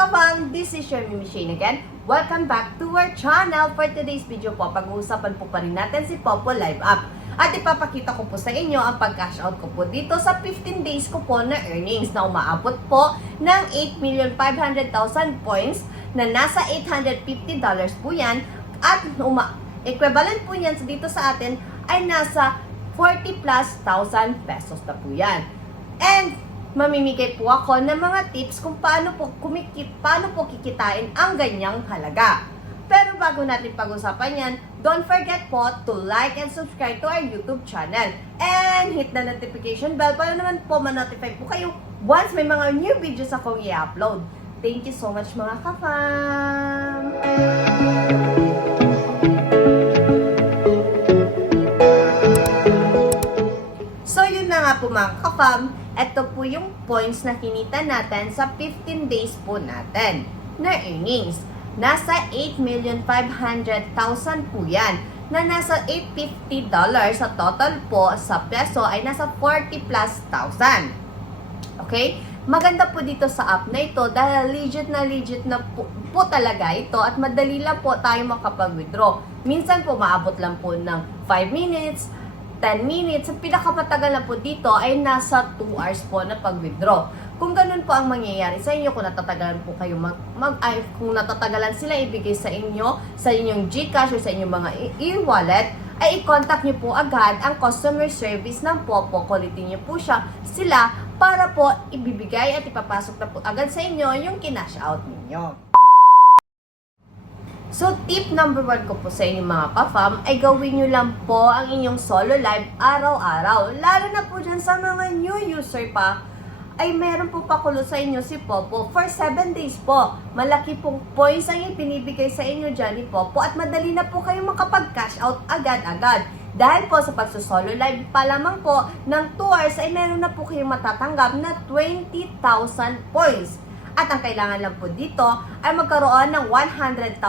ka-fam, this is your Mimi Shane again. Welcome back to our channel. For today's video po, pag-uusapan po pa rin natin si Popo Live Up. At ipapakita ko po sa inyo ang pag-cash out ko po dito sa 15 days ko po na earnings na umaabot po ng 8,500,000 points na nasa $850 po yan. At equivalent po yan dito sa atin ay nasa 40 plus thousand pesos na po yan. And mamimigay po ako ng mga tips kung paano po kikitain ang ganyang halaga. Pero bago natin pag-usapan yan, don't forget po to like and subscribe to our YouTube channel. And hit the notification bell para naman po ma-notify po kayo once may mga new videos akong i-upload. Thank you so much mga ka-fam! So yun na nga po mga ka-fam, ito po yung points na kinita natin sa 15 days po natin na earnings. Nasa 8,500,000 po yan. Na nasa $850 sa total po sa peso ay nasa 40 plus thousand. Okay? Maganda po dito sa app na ito dahil legit na po talaga ito at madali lang po tayo makapag-withdraw. Minsan po maabot lang po ng 5 minutes, 10 minutes. Ang pinakamatagal na po dito ay nasa 2 hours po na pag-withdraw. Kung ganun po ang mangyayari sa inyo, kung natatagalan po kayo kung natatagalan sila ibigay sa inyong GCash o sa inyong mga e-wallet, ay i-contact nyo po agad ang customer service ng Popo. Kulitin nyo po sila para po ibibigay at ipapasok na po agad sa inyo yung kinash out ninyo. So, tip number 1 ko po sa inyo mga ka-fam ay gawin nyo lang po ang inyong solo live araw-araw. Lalo na po dyan sa mga new user pa, ay meron po pakulo sa inyo si Popo for 7 days po. Malaki pong points ang ipinibigay sa inyo dyan ni Popo at madali na po kayo makapag-cash out agad-agad. Dahil po sa pagsusolo live pa lamang po ng 2 hours ay meron na po kayong matatanggap na 20,000 points. At ang kailangan lang po dito ay magkaroon ng 100,000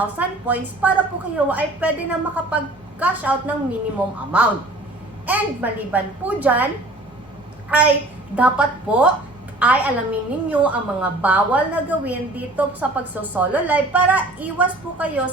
points para po kayo ay pwede na makapag-cash out ng minimum amount. And maliban po dyan, ay dapat po ay alamin ninyo ang mga bawal na gawin dito sa pagsosolo live para maiwas po kayo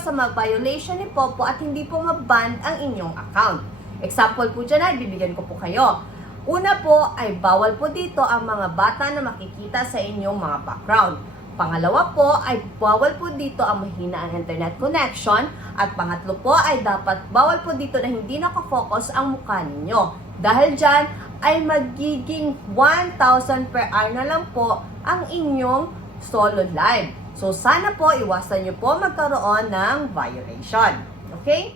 sa mag-violation ni Popo at hindi po ma-ban ang inyong account. Example po dyan ay bibigyan ko po kayo. Una po ay bawal po dito ang mga bata na makikita sa inyong mga background. Pangalawa po ay bawal po dito ang mahina ang internet connection. At pangatlo po ay bawal po dito na hindi nakafocus ang mukha ninyo. Dahil dyan ay magiging 1,000 per hour na lang po ang inyong solo live. So sana po iwasan nyo po magkaroon ng violation. Okay?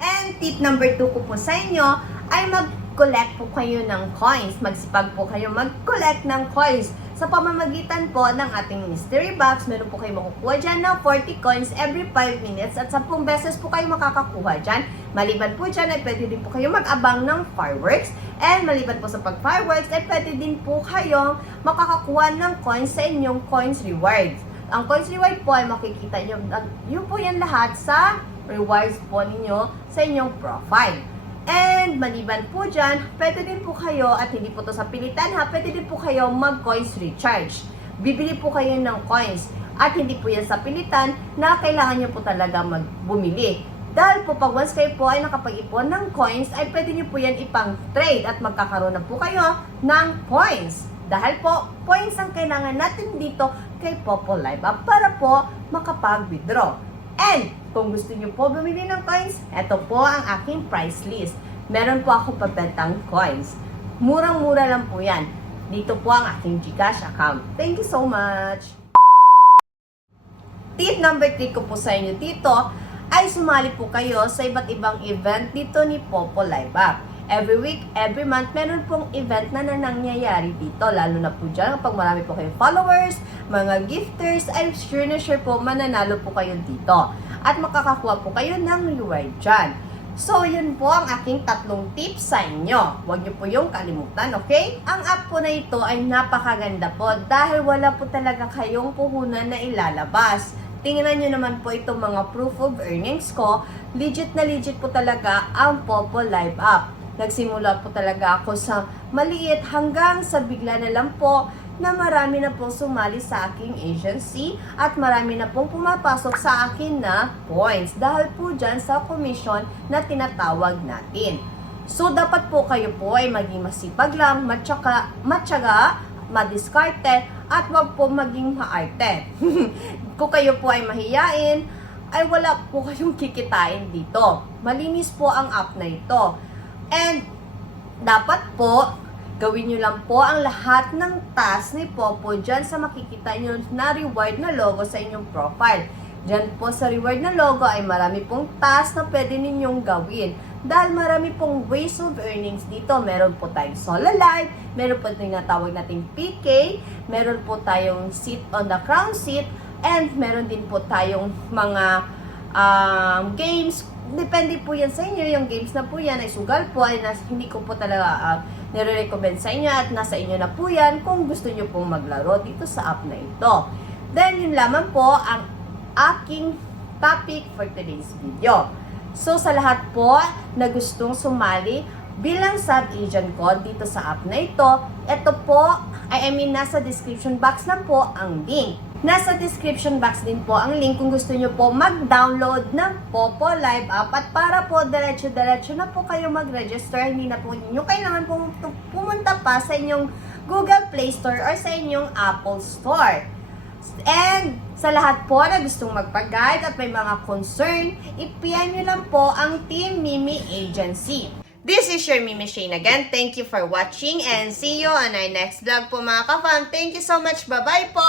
And tip number 2 ko po sa inyo ay mag-collect po kayo ng coins. Magsipag po kayo mag-collect ng coins. Sa pamamagitan po ng ating mystery box, meron po kayo makukuha dyan ng 40 coins every 5 minutes at 10 beses po kayo makakakuha dyan. Maliban po dyan ay pwede din po kayo mag-abang ng fireworks. And maliban po sa pag-fireworks ay pwede din po kayong makakakuha ng coins sa inyong coins rewards. Ang coins reward po ay makikita nyo, yun po yan lahat sa rewards po ninyo sa inyong profile. And maliban po dyan, pwede din po kayo, at hindi po to sa pilitan ha, pwede din po kayo mag-coins recharge. Bibili po kayo ng coins at hindi po yan sa pilitan na kailangan nyo po talaga bumili. Dahil po pag once kayo po ay nakapag-ipon ng coins, ay pwede nyo po yan ipang-trade at magkakaroon na po kayo ng points. Dahil po, points ang kailangan natin dito kay Popo Live Up para po makapag-withdraw. And kung gusto nyo po bumili ng coins, ito po ang aking price list. Meron po ako pabentang coins. Murang-mura lang po yan. Dito po ang aking GCash account. Thank you so much! Tip number 3 ko po sa inyo dito ay sumali po kayo sa iba't ibang event dito ni Popo Live Up. Every week, every month, meron pong event na nangyayari dito. Lalo na po dyan, kapag marami po kayong followers, mga gifters, ay sure na sure po mananalo po kayo dito. At makakakuha po kayo ng reward dyan. So, yun po ang aking 3 tips sa inyo. Huwag nyo po yung kalimutan, okay? Ang app po na ito ay napakaganda po dahil wala po talaga kayong puhunan na ilalabas. Tingnan nyo naman po itong mga proof of earnings ko. Legit na legit po talaga ang Popo Live Up. Nagsimula po talaga ako sa maliit hanggang sa bigla na lang po na marami na pong sumali sa aking agency at marami na pong pumapasok sa akin na points dahil po dyan sa commission na tinatawag natin. So, dapat po kayo po ay maging masipag lang, matyaga, madiskarte, at wag po maging maarte. Kung kayo po ay mahiyain, ay wala po kayong kikitain dito. Malinis po ang app na ito. And, dapat po, gawin nyo lang po ang lahat ng task ni Popo dyan sa makikita nyo na reward na logo sa inyong profile. Dyan po sa reward na logo ay marami pong task na pwede ninyong gawin. Dahil marami pong ways of earnings dito. Meron po tayong solo live, meron po tayong natawag nating PK, meron po tayong sit on the crown seat, and meron din po tayong mga games. Depende po yan sa inyo. Yung games na po yan ay sugal po, ay hindi ko po talaga nire-recommend sa inyo at nasa inyo na po yan kung gusto nyo pong maglaro dito sa app na ito. Then, yun lamang po ang aking topic for today's video. So, sa lahat po na gustong sumali bilang sub-agent ko dito sa app na ito po, nasa description box na po ang link. Nasa description box din po ang link kung gusto nyo po mag-download ng Popo Live app at para po diretso-diretso na po kayo mag-register, hindi na po ninyo kailangan po pumunta pa sa inyong Google Play Store or sa inyong Apple Store. And sa lahat po na gustong magpag-guide at may mga concern, i-PM nyo lang po ang Team Mimi Agency. This is your Mimi Shane again. Thank you for watching and see you on our next vlog po mga ka-fam. Thank you so much. Bye-bye po!